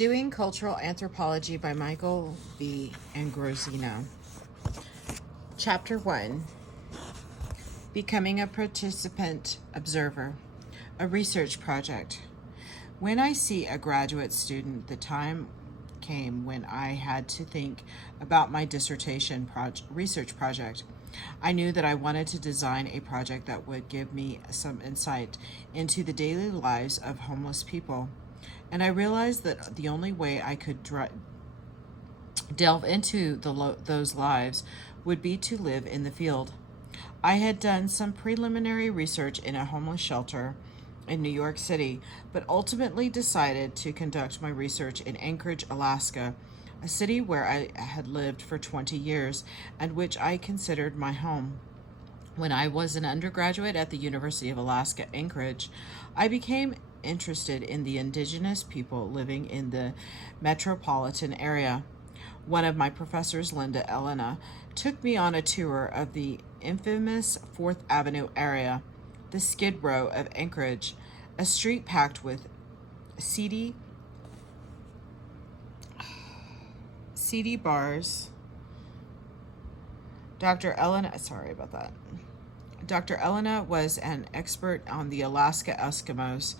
Doing Cultural Anthropology by Michael V Angrosino. Chapter 1. Becoming a Participant Observer. A Research Project. When I see a graduate student, the time came when I had to think about my dissertation research project. I knew that I wanted to design a project that would give me some insight into the daily lives of homeless people. And I realized that the only way I could delve into those lives would be to live in the field. I had done some preliminary research in a homeless shelter in New York City, but ultimately decided to conduct my research in Anchorage, Alaska, a city where I had lived for 20 years and which I considered my home. When I was an undergraduate at the University of Alaska, Anchorage, I became interested in the indigenous people living in the metropolitan area. One of my professors, Linda Elena, took me on a tour of the infamous 4th Avenue area, the Skid Row of Anchorage, a street packed with seedy bars. Dr. Elena was an expert on the Alaska Eskimos.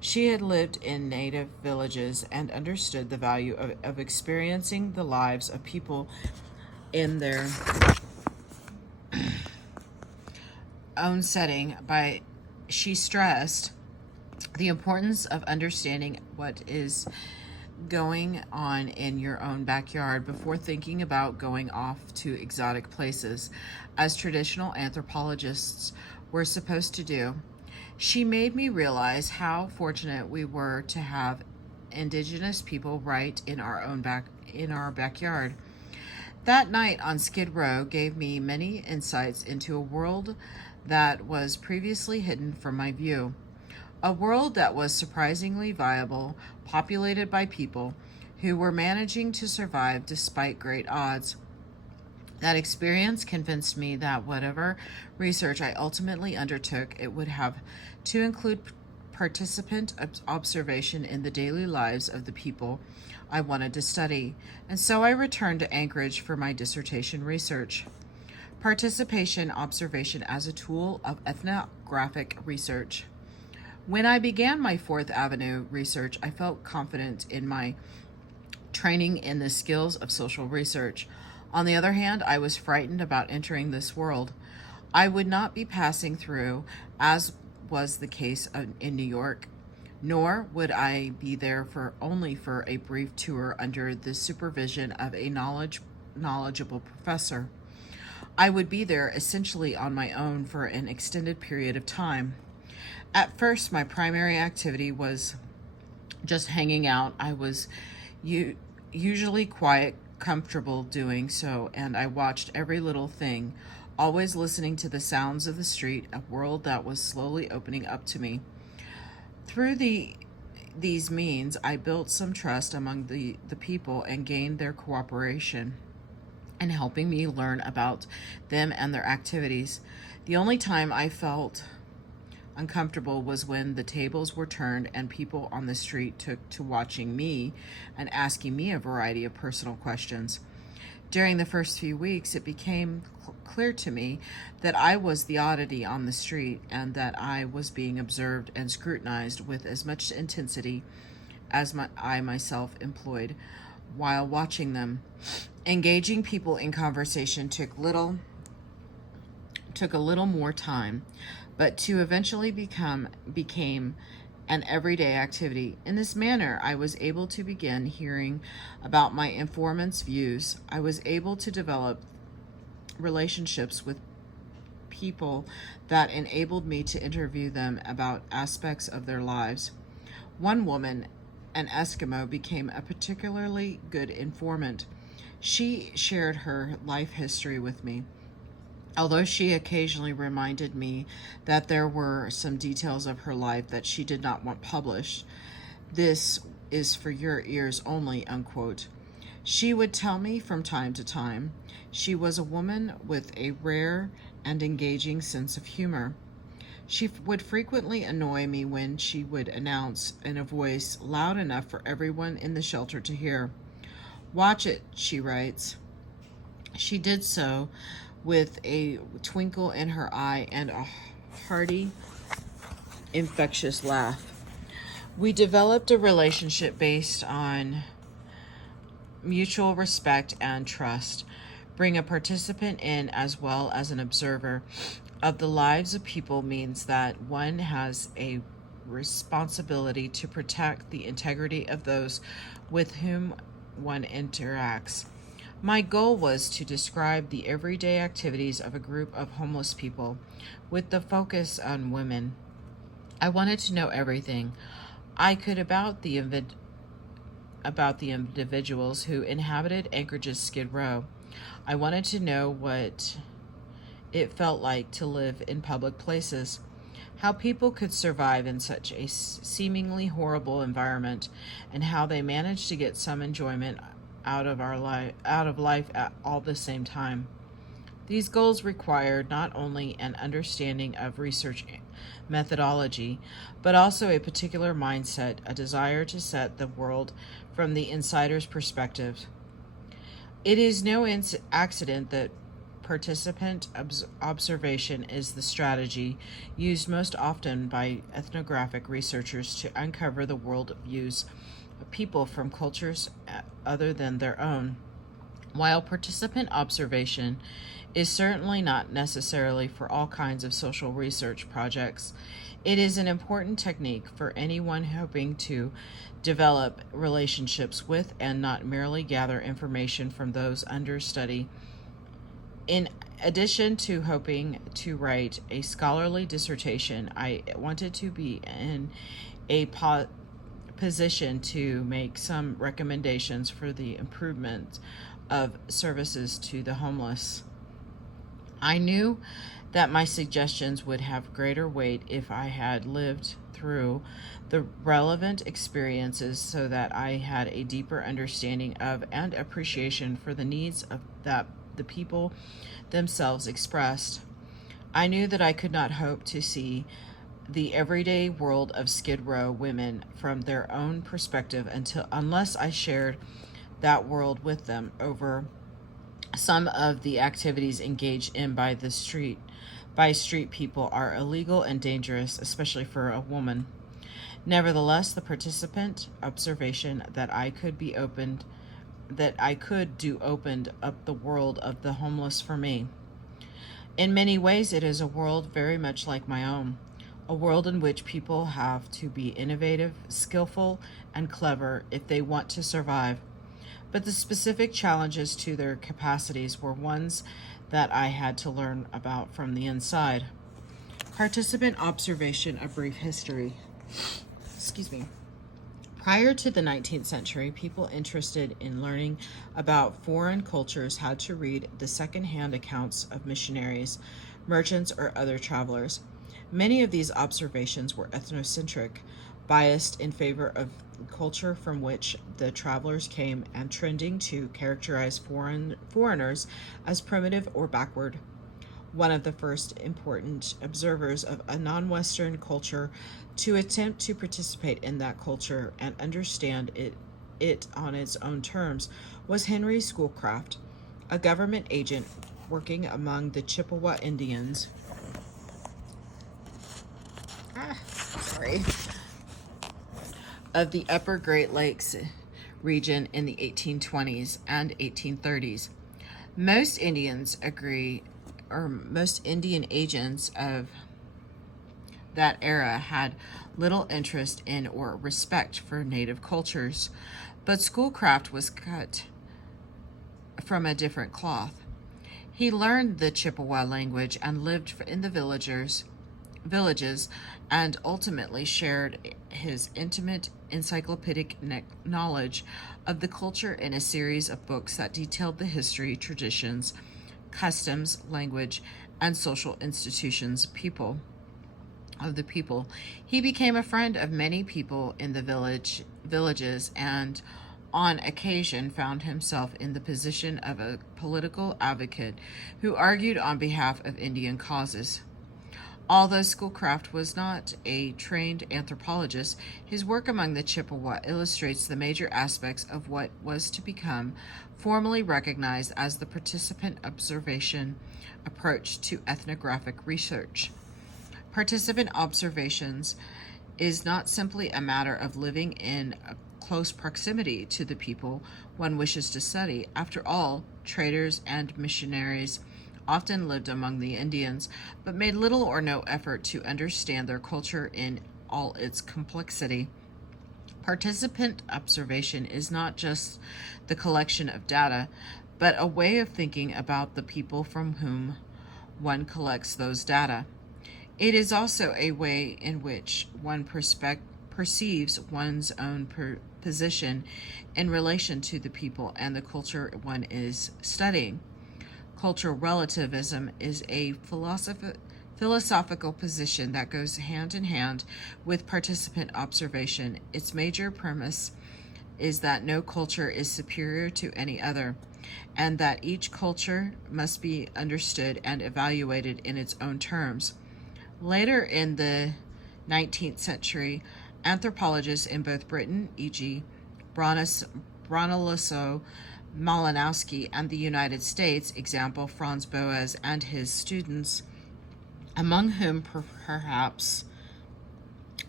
She had lived in native villages and understood the value of experiencing the lives of people in their own setting. She stressed the importance of understanding what is going on in your own backyard before thinking about going off to exotic places, as traditional anthropologists were supposed to do. She made me realize how fortunate we were to have indigenous people right in our backyard. That night on Skid Row gave me many insights into a world that was previously hidden from my view. A world that was surprisingly viable, populated by people who were managing to survive despite great odds. That experience convinced me that whatever research I ultimately undertook, it would have to include participant observation in the daily lives of the people I wanted to study, and so I returned to Anchorage for my dissertation research. Participation observation as a tool of ethnographic research. When I began my 4th Avenue research, I felt confident in my training in the skills of social research. On the other hand, I was frightened about entering this world. I would not be passing through, as was the case in New York, nor would I be there only for a brief tour under the supervision of a knowledgeable professor. I would be there essentially on my own for an extended period of time. At first, my primary activity was just hanging out. I was usually quite comfortable doing so, and I watched every little thing, always listening to the sounds of the street, a world that was slowly opening up to me. Through these means, I built some trust among the people and gained their cooperation in helping me learn about them and their activities. The only time I felt uncomfortable was when the tables were turned and people on the street took to watching me and asking me a variety of personal questions. During the first few weeks, it became clear to me that I was the oddity on the street and that I was being observed and scrutinized with as much intensity as I myself employed while watching them. Engaging people in conversation took a little more time, but to eventually became an everyday activity. In this manner, I was able to begin hearing about my informants' views. I was able to develop relationships with people that enabled me to interview them about aspects of their lives. One woman, an Eskimo, became a particularly good informant. She shared her life history with me. Although she occasionally reminded me that there were some details of her life that she did not want published, this is for your ears only, unquote. She would tell me from time to time she was a woman with a rare and engaging sense of humor. She would frequently annoy me when she would announce in a voice loud enough for everyone in the shelter to hear. "Watch it," she writes. She did so with a twinkle in her eye and a hearty, infectious laugh. We developed a relationship based on mutual respect and trust. Bring a participant in as well as an observer of the lives of people means that one has a responsibility to protect the integrity of those with whom one interacts. My goal was to describe the everyday activities of a group of homeless people, with the focus on women. I wanted to know everything I could about the individuals who inhabited Anchorage's Skid Row. I wanted to know what it felt like to live in public places, how people could survive in such a seemingly horrible environment, and how they managed to get some enjoyment out of life at all the same time. These goals required not only an understanding of research methodology, but also a particular mindset, a desire to set the world from the insider's perspective. It is no accident that participant observation is the strategy used most often by ethnographic researchers to uncover the world views of people from cultures other than their own. While participant observation is certainly not necessarily for all kinds of social research projects, it is an important technique for anyone hoping to develop relationships with and not merely gather information from those under study. In addition to hoping to write a scholarly dissertation, I wanted to be in a position to make some recommendations for the improvement of services to the homeless. I knew that my suggestions would have greater weight if I had lived through the relevant experiences so that I had a deeper understanding of and appreciation for the needs of that the people themselves expressed. I knew that I could not hope to see the everyday world of Skid Row women from their own perspective unless I shared that world with them over some of the activities engaged in by street people are illegal and dangerous, especially for a woman. Nevertheless, the participant observation that I could do opened up the world of the homeless for me. In many ways, it is a world very much like my own, a world in which people have to be innovative, skillful, and clever if they want to survive. But the specific challenges to their capacities were ones that I had to learn about from the inside. Participant observation, a brief history. Excuse me. Prior to the 19th century, people interested in learning about foreign cultures had to read the second-hand accounts of missionaries, merchants, or other travelers. Many of these observations were ethnocentric, biased in favor of culture from which the travelers came and trending to characterize foreigners as primitive or backward. One of the first important observers of a non-Western culture to attempt to participate in that culture and understand it on its own terms was Henry Schoolcraft, a government agent working among the Chippewa Indians. Of the Upper Great Lakes region in the 1820s and 1830s. Most Indian agents of that era had little interest in or respect for native cultures, but Schoolcraft was cut from a different cloth. He learned the Chippewa language and lived in the villages and ultimately shared his intimate encyclopedic knowledge of the culture in a series of books that detailed the history, traditions, customs, language, and social institutions of the people. He became a friend of many people in the villages and on occasion found himself in the position of a political advocate who argued on behalf of Indian causes. Although Schoolcraft was not a trained anthropologist, his work among the Chippewa illustrates the major aspects of what was to become formally recognized as the participant observation approach to ethnographic research. Participant observations is not simply a matter of living in a close proximity to the people one wishes to study. After all, traders and missionaries often lived among the Indians, but made little or no effort to understand their culture in all its complexity. Participant observation is not just the collection of data, but a way of thinking about the people from whom one collects those data. It is also a way in which one perceives one's own position in relation to the people and the culture one is studying. Cultural relativism is a philosophical position that goes hand in hand with participant observation. Its major premise is that no culture is superior to any other, and that each culture must be understood and evaluated in its own terms. Later in the 19th century, anthropologists in both Britain, e.g., Bronislaw Malinowski, and the United States, example Franz Boas and his students, among whom perhaps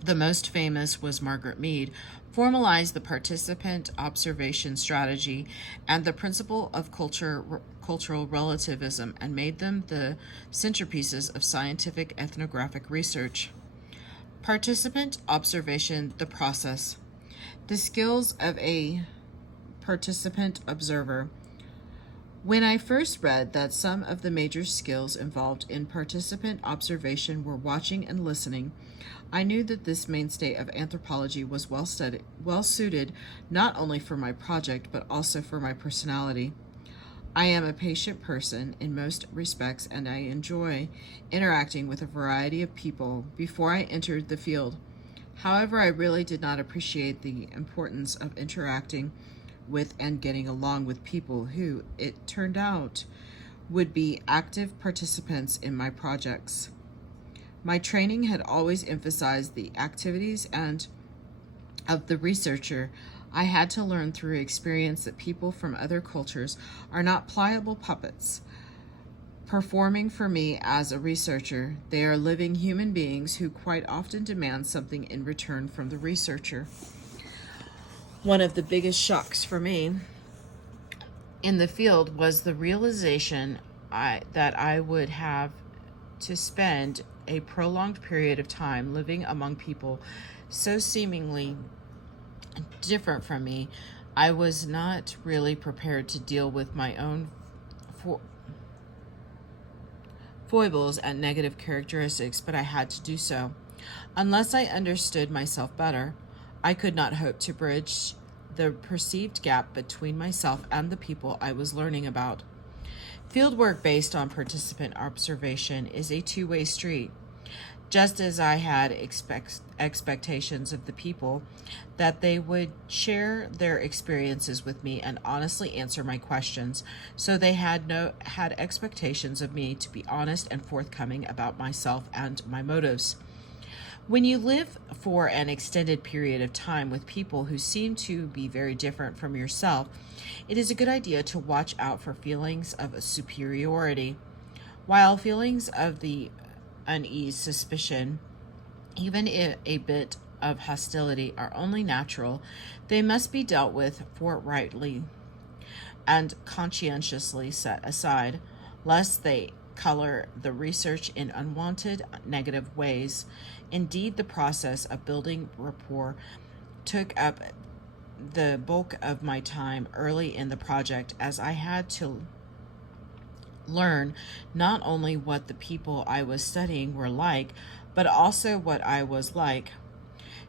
the most famous was Margaret Mead, formalized the participant observation strategy and the principle of cultural relativism and made them the centerpieces of scientific ethnographic research. Participant observation, the process. The skills of a participant observer. When I first read that some of the major skills involved in participant observation were watching and listening, I knew that this mainstay of anthropology was well suited not only for my project, but also for my personality. I am a patient person in most respects, and I enjoy interacting with a variety of people. Before I entered the field, however, I really did not appreciate the importance of interacting with and getting along with people who, it turned out, would be active participants in my projects. My training had always emphasized the activities and of the researcher. I had to learn through experience that people from other cultures are not pliable puppets performing for me as a researcher. They are living human beings who quite often demand something in return from the researcher. One of the biggest shocks for me in the field was the realization that I would have to spend a prolonged period of time living among people so seemingly different from me. I was not really prepared to deal with my own foibles and negative characteristics, but I had to do so. Unless I understood myself better, I could not hope to bridge the perceived gap between myself and the people I was learning about. Fieldwork based on participant observation is a two-way street. Just as I had expectations of the people that they would share their experiences with me and honestly answer my questions, so they had expectations of me to be honest and forthcoming about myself and my motives. When you live for an extended period of time with people who seem to be very different from yourself, it is a good idea to watch out for feelings of superiority. While feelings of the unease, suspicion, even a bit of hostility are only natural, they must be dealt with forthrightly and conscientiously set aside, lest they color the research in unwanted, negative ways. Indeed, the process of building rapport took up the bulk of my time early in the project, as I had to learn not only what the people I was studying were like, but also what I was like.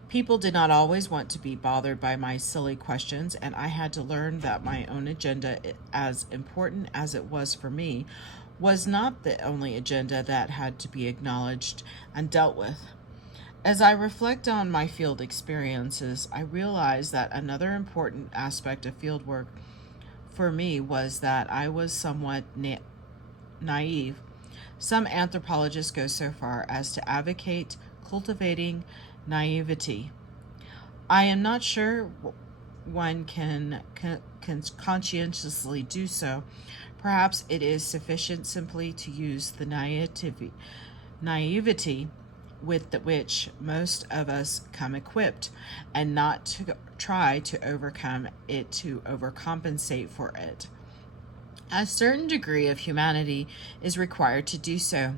People did not always want to be bothered by my silly questions, and I had to learn that my own agenda, as important as it was for me, was not the only agenda that had to be acknowledged and dealt with. As I reflect on my field experiences, I realize that another important aspect of fieldwork for me was that I was somewhat naive. Some anthropologists go so far as to advocate cultivating naivety. I am not sure one can conscientiously do so. Perhaps it is sufficient simply to use the naivety with which most of us come equipped, and not to try to overcome it to overcompensate for it. A certain degree of humanity is required to do so.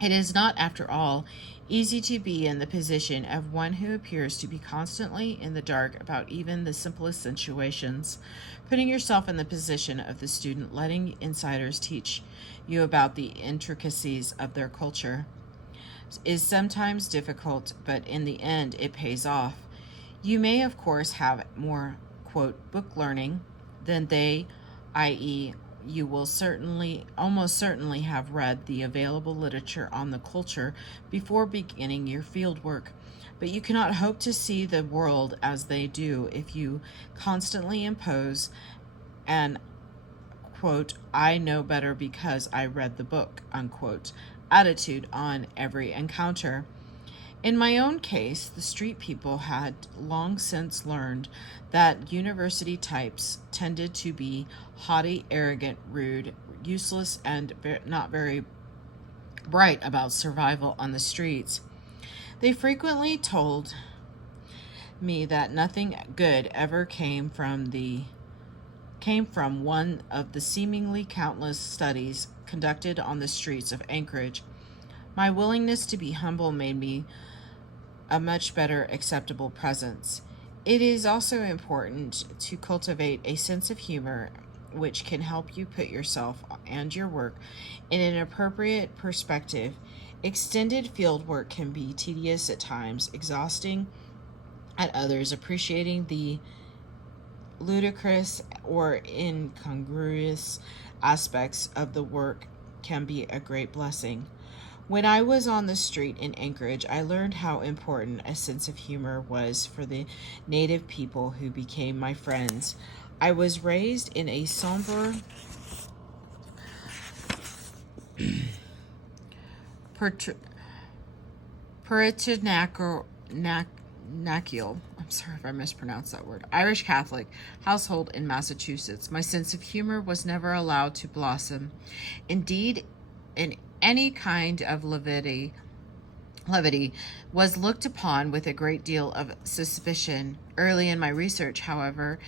It is not, after all, easy to be in the position of one who appears to be constantly in the dark about even the simplest situations. Putting yourself in the position of the student letting insiders teach you about the intricacies of their culture is sometimes difficult, but in the end it pays off. You may, of course, have more, quote, book learning than they, i.e., you will almost certainly have read the available literature on the culture before beginning your field work. But you cannot hope to see the world as they do if you constantly impose an, quote, I know better because I read the book, unquote, attitude on every encounter. In my own case, the street people had long since learned that university types tended to be haughty, arrogant, rude, useless, and not very bright about survival on the streets. They frequently told me that nothing good ever came from one of the seemingly countless studies conducted on the streets of Anchorage. My willingness to be humble made me a much better acceptable presence. It is also important to cultivate a sense of humor which can help you put yourself and your work in an appropriate perspective. Extended field work can be tedious at times, exhausting at others. Appreciating the ludicrous or incongruous aspects of the work can be a great blessing. When I was on the street in Anchorage, I learned how important a sense of humor was for the native people who became my friends. I was raised in a somber, puritanical, I'm sorry if I mispronounced that word, Irish Catholic household in Massachusetts. My sense of humor was never allowed to blossom. Indeed, in any kind of levity was looked upon with a great deal of suspicion. Early in my research, however,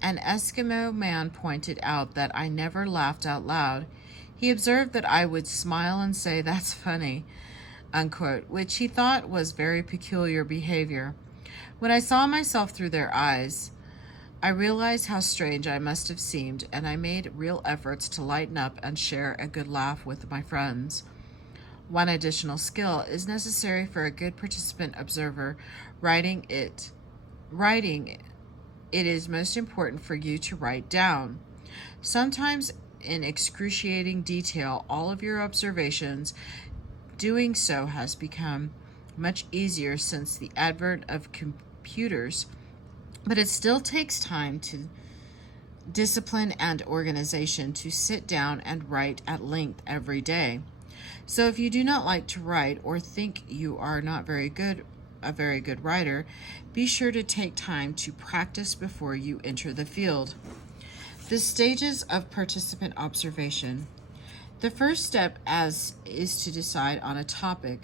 an Eskimo man pointed out that I never laughed out loud. He observed that I would smile and say, "That's funny," unquote, which he thought was very peculiar behavior. When I saw myself through their eyes, I realized how strange I must have seemed, and I made real efforts to lighten up and share a good laugh with my friends. One additional skill is necessary for a good participant observer. Writing it is most important for you to write down, sometimes in excruciating detail, all of your observations. Doing so has become much easier since the advent of computers, but it still takes time, to discipline, and organization to sit down and write at length every day. So if you do not like to write or think you are not a very good writer, be sure to take time to practice before you enter the field. The stages of participant observation. The first step is to decide on a topic.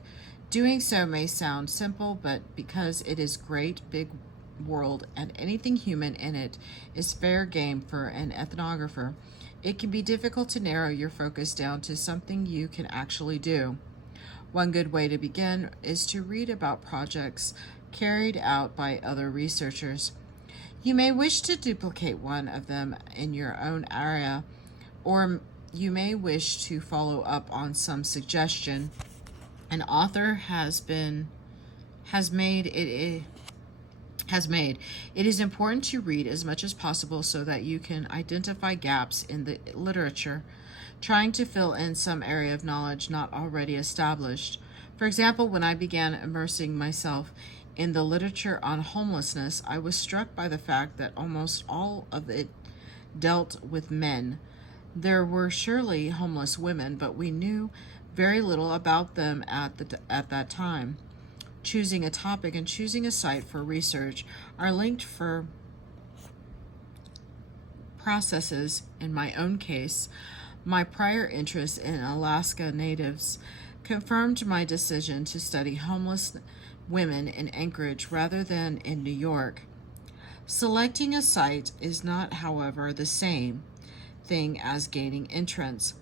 Doing so may sound simple, but because it is great big world and anything human in it is fair game for an ethnographer, it can be difficult to narrow your focus down to something you can actually do. One good way to begin is to read about projects carried out by other researchers. You may wish to duplicate one of them in your own area, or you may wish to follow up on some suggestion an author has made. It is important to read as much as possible so that you can identify gaps in the literature, trying to fill in some area of knowledge not already established. For example, when I began immersing myself in the literature on homelessness, I was struck by the fact that almost all of it dealt with men. There were surely homeless women, but we knew very little about them at that time. Choosing a topic and choosing a site for research are linked for processes. In my own case, my prior interest in Alaska Natives confirmed my decision to study homeless women in Anchorage rather than in New York. Selecting a site is not, however, the same thing as gaining entrance.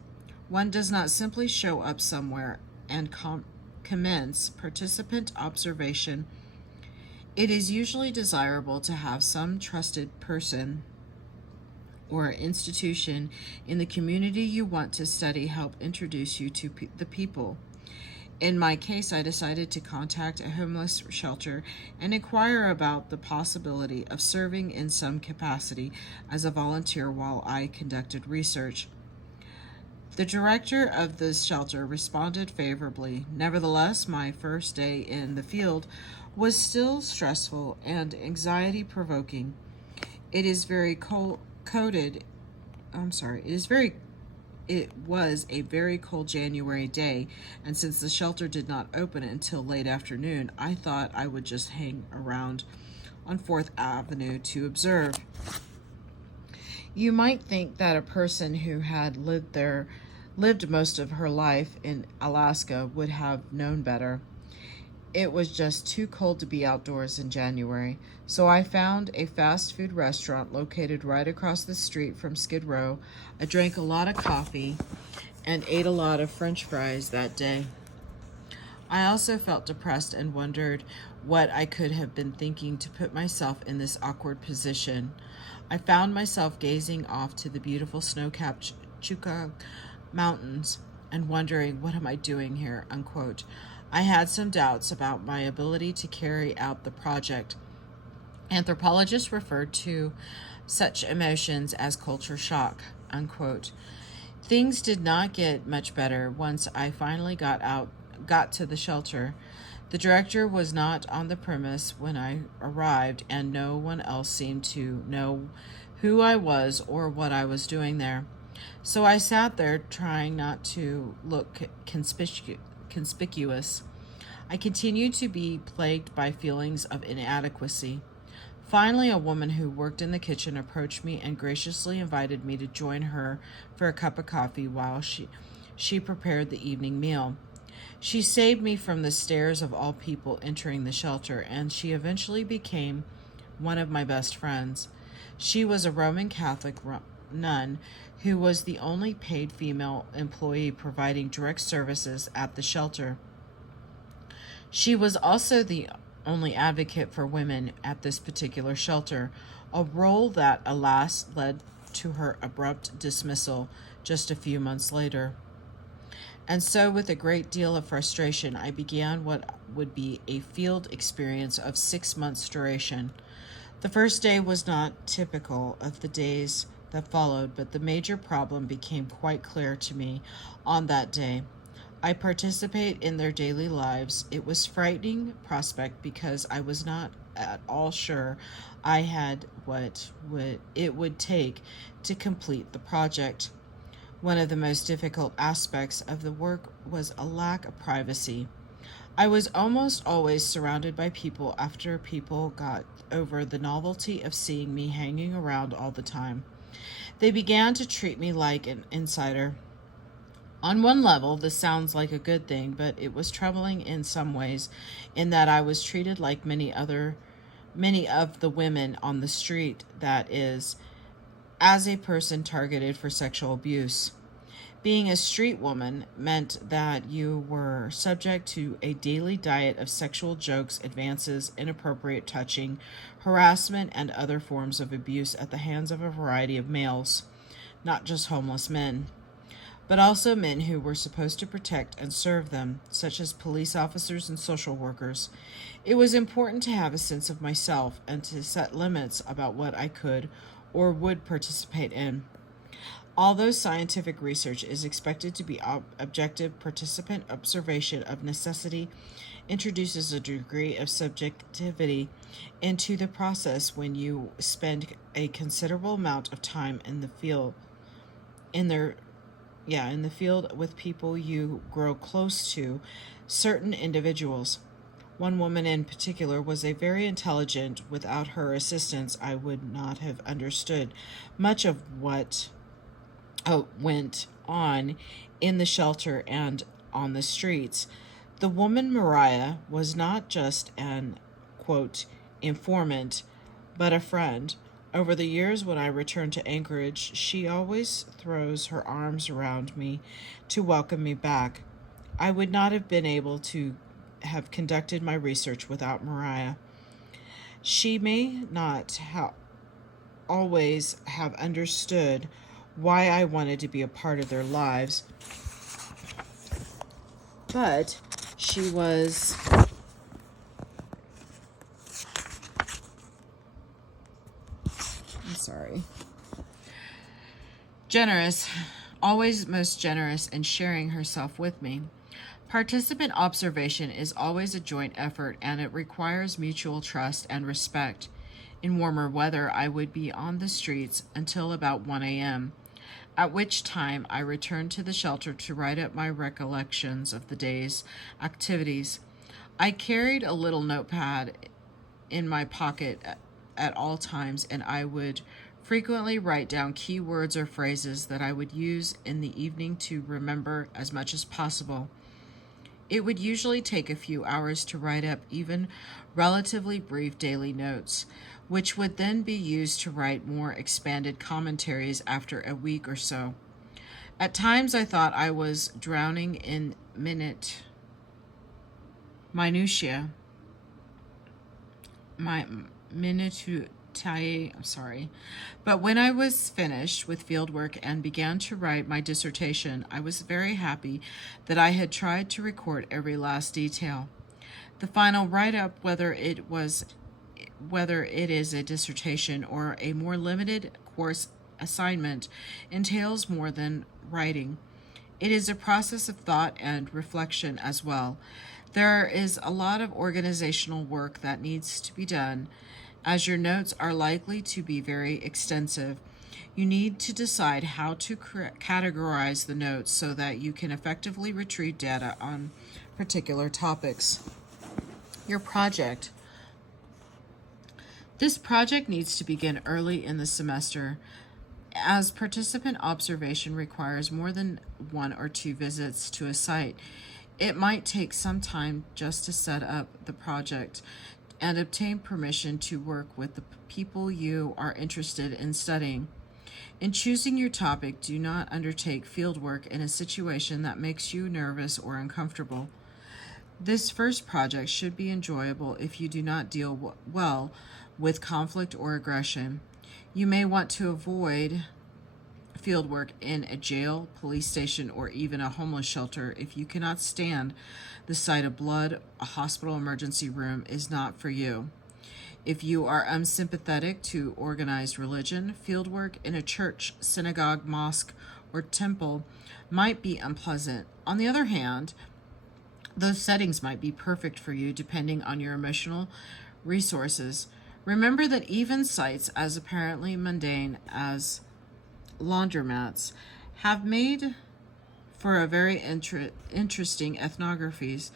One does not simply show up somewhere and commence participant observation. It is usually desirable to have some trusted person or institution in the community you want to study help introduce you to the people. In my case, I decided to contact a homeless shelter and inquire about the possibility of serving in some capacity as a volunteer while I conducted research. The director of the shelter responded favorably. Nevertheless, my first day in the field was still stressful and anxiety-provoking. It is very It was a very cold January day, and since the shelter did not open until late afternoon, I thought I would just hang around on 4th Avenue to observe. You might think that a person who had lived most of her life in Alaska would have known better. It was just too cold to be outdoors in January, so I found a fast food restaurant located right across the street from Skid Row. I drank a lot of coffee and ate a lot of French fries that day. I also felt depressed and wondered what I could have been thinking to put myself in this awkward position. I found myself gazing off to the beautiful snow-capped Chpt mountains and wondering, what am I doing here, unquote. I had some doubts about my ability to carry out the project. Anthropologists referred to such emotions as culture shock, unquote. Things did not get much better once I finally got to the shelter. The director was not on the premise when I arrived, and no one else seemed to know who I was or what I was doing there. So I sat there trying not to look conspicuous. I continued to be plagued by feelings of inadequacy. Finally, a woman who worked in the kitchen approached me and graciously invited me to join her for a cup of coffee while she prepared the evening meal. She saved me from the stares of all people entering the shelter, and she eventually became one of my best friends. She was a Roman Catholic nun who was the only paid female employee providing direct services at the shelter. She was also the only advocate for women at this particular shelter, a role that, alas, led to her abrupt dismissal just a few months later. And so, with a great deal of frustration, I began what would be a field experience of 6 months' duration. The first day was not typical of the days that followed, but the major problem became quite clear to me on that day. I participate in their daily lives. It was a frightening prospect because I was not at all sure I had what it would take to complete the project. One of the most difficult aspects of the work was a lack of privacy. I was almost always surrounded by people after people got over the novelty of seeing me hanging around all the time. They began to treat me like an insider. On one level, this sounds like a good thing, but it was troubling in some ways, in that I was treated like many of the women on the street, that is, as a person targeted for sexual abuse. Being a street woman meant that you were subject to a daily diet of sexual jokes, advances, inappropriate touching, harassment, and other forms of abuse at the hands of a variety of males, not just homeless men, but also men who were supposed to protect and serve them, such as police officers and social workers. It was important to have a sense of myself and to set limits about what I could or would participate in. Although scientific research is expected to be objective, participant observation of necessity introduces a degree of subjectivity into the process when you spend a considerable amount of time in the field. in their in the field with people you grow close to, certain individuals. One woman in particular was a very intelligent. Without her assistance, I would not have understood much of what went on in the shelter and on the streets. The woman Mariah was not just an, quote, informant, but a friend. Over the years, when I return to Anchorage, she always throws her arms around me to welcome me back. I would not have been able to have conducted my research without Mariah. She may not always have understood why I wanted to be a part of their lives, but she was generous, always most generous in sharing herself with me. Participant observation is always a joint effort, and it requires mutual trust and respect. In warmer weather, I would be on the streets until about 1 a.m., at which time I returned to the shelter to write up my recollections of the day's activities. I carried a little notepad in my pocket at all times, and I would frequently write down key words or phrases that I would use in the evening to remember as much as possible. It would usually take a few hours to write up even relatively brief daily notes, which would then be used to write more expanded commentaries after a week or so. At times I thought I was drowning in minutiae, but when I was finished with fieldwork and began to write my dissertation, I was very happy that I had tried to record every last detail. The final write-up, whether it is a dissertation or a more limited course assignment, entails more than writing. It is a process of thought and reflection as well. There is a lot of organizational work that needs to be done, as your notes are likely to be very extensive. You need to decide how to categorize the notes so that you can effectively retrieve data on particular topics. Your project. This project needs to begin early in the semester, as participant observation requires more than 1 or 2 visits to a site. It might take some time just to set up the project and obtain permission to work with the people you are interested in studying. In choosing your topic, do not undertake fieldwork in a situation that makes you nervous or uncomfortable. This first project should be enjoyable if you do not deal well with conflict or aggression. You may want to avoid fieldwork in a jail, police station, or even a homeless shelter if you cannot stand the sight of blood. A hospital emergency room is not for you. If you are unsympathetic to organized religion, fieldwork in a church, synagogue, mosque, or temple might be unpleasant. On the other hand, those settings might be perfect for you depending on your emotional resources. Remember that even sites as apparently mundane as laundromats have made for a very interesting ethnographies.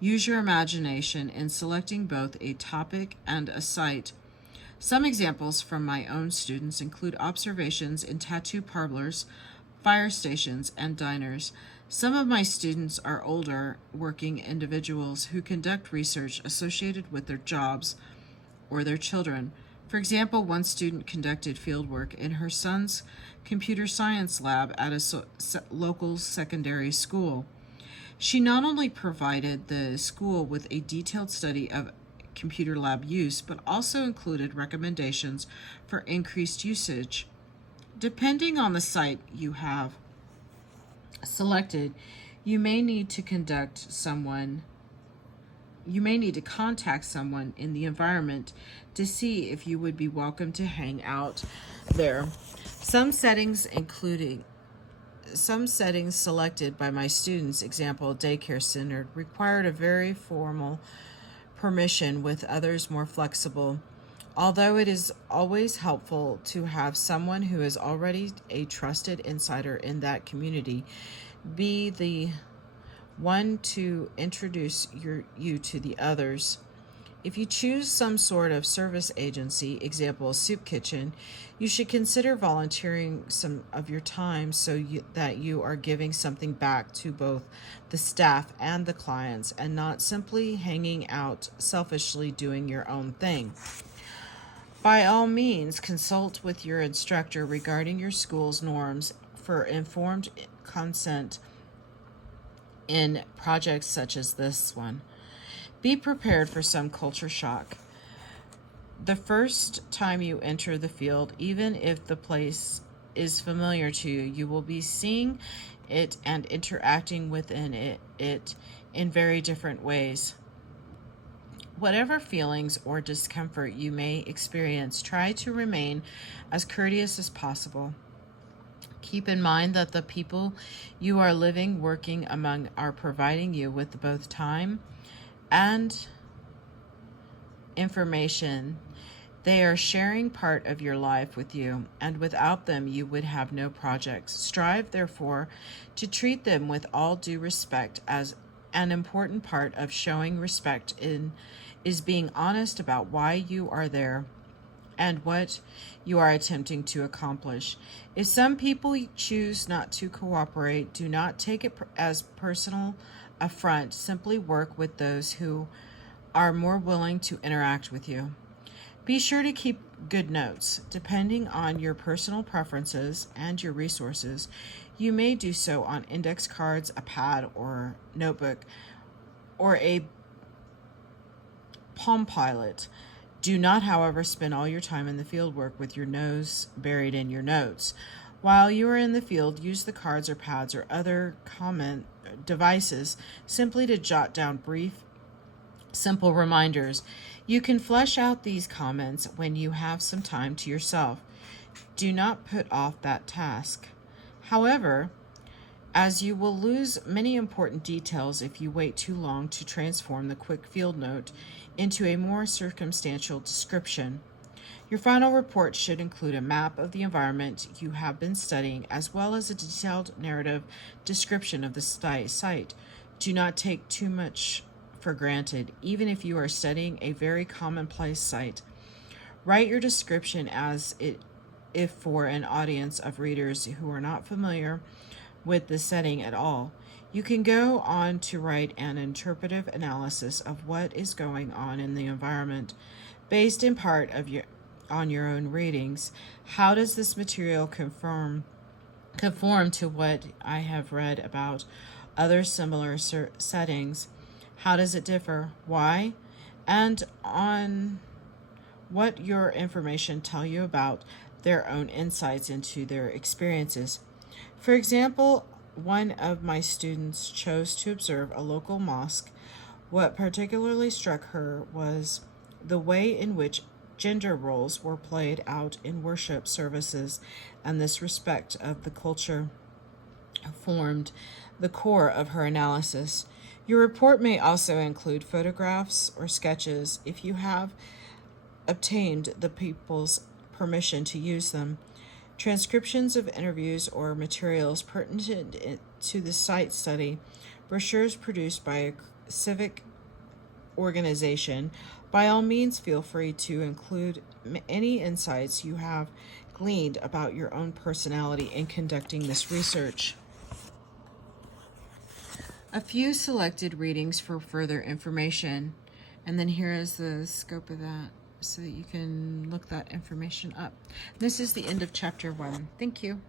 Use your imagination in selecting both a topic and a site. Some examples from my own students include observations in tattoo parlors, fire stations, and diners. Some of my students are older working individuals who conduct research associated with their jobs or their children. For example, one student conducted fieldwork in her son's computer science lab at a local secondary school. She not only provided the school with a detailed study of computer lab use, but also included recommendations for increased usage. Depending on the site you have selected, you may need to contact someone in the environment to see if you would be welcome to hang out there. Some settings selected by my students, example daycare center, required a very formal permission, with others more flexible. Although it is always helpful to have someone who is already a trusted insider in that community be the one to introduce you to the others. If you choose some sort of service agency, example, a soup kitchen, you should consider volunteering some of your time that you are giving something back to both the staff and the clients and not simply hanging out selfishly doing your own thing. By all means, consult with your instructor regarding your school's norms for informed consent in projects such as this one. Be prepared for some culture shock. The first time you enter the field, even if the place is familiar to you, you will be seeing it and interacting within it in very different ways. Whatever feelings or discomfort you may experience, try to remain as courteous as possible. Keep in mind that the people you are living, working among are providing you with both time and information. They are sharing part of your life with you, and without them you would have no projects. Strive, therefore, to treat them with all due respect. As an important part of showing respect is being honest about why you are there and what you are attempting to accomplish. If some people choose not to cooperate, do not take it as personal affront. Simply work with those who are more willing to interact with you. Be sure to keep good notes. Depending on your personal preferences and your resources, you may do so on index cards, a pad or notebook, or a Palm Pilot. Do not, however, spend all your time in the field work with your nose buried in your notes. While you are in the field, use the cards or pads or other common devices simply to jot down brief, simple reminders. You can flesh out these comments when you have some time to yourself. Do not put off that task. However, as you will lose many important details if you wait too long to transform the quick field note into a more circumstantial description. Your final report should include a map of the environment you have been studying, as well as a detailed narrative description of the site. Do not take too much for granted, even if you are studying a very commonplace site. Write your description if for an audience of readers who are not familiar with the setting at all. You can go on to write an interpretive analysis of what is going on in the environment, based in part on your own readings. How does this material conform to what I have read about other similar settings? How does it differ? Why? And on what your information tell you about their own insights into their experiences. For example, one of my students chose to observe a local mosque. What particularly struck her was the way in which gender roles were played out in worship services, and this respect of the culture formed the core of her analysis. Your report may also include photographs or sketches if you have obtained the people's permission to use them. Transcriptions of interviews or materials pertinent to the site study, brochures produced by a civic organization. By all means, feel free to include any insights you have gleaned about your own personality in conducting this research. A few selected readings for further information, and then here is the scope of that so that you can look that information up. This is the end of chapter 1. Thank you.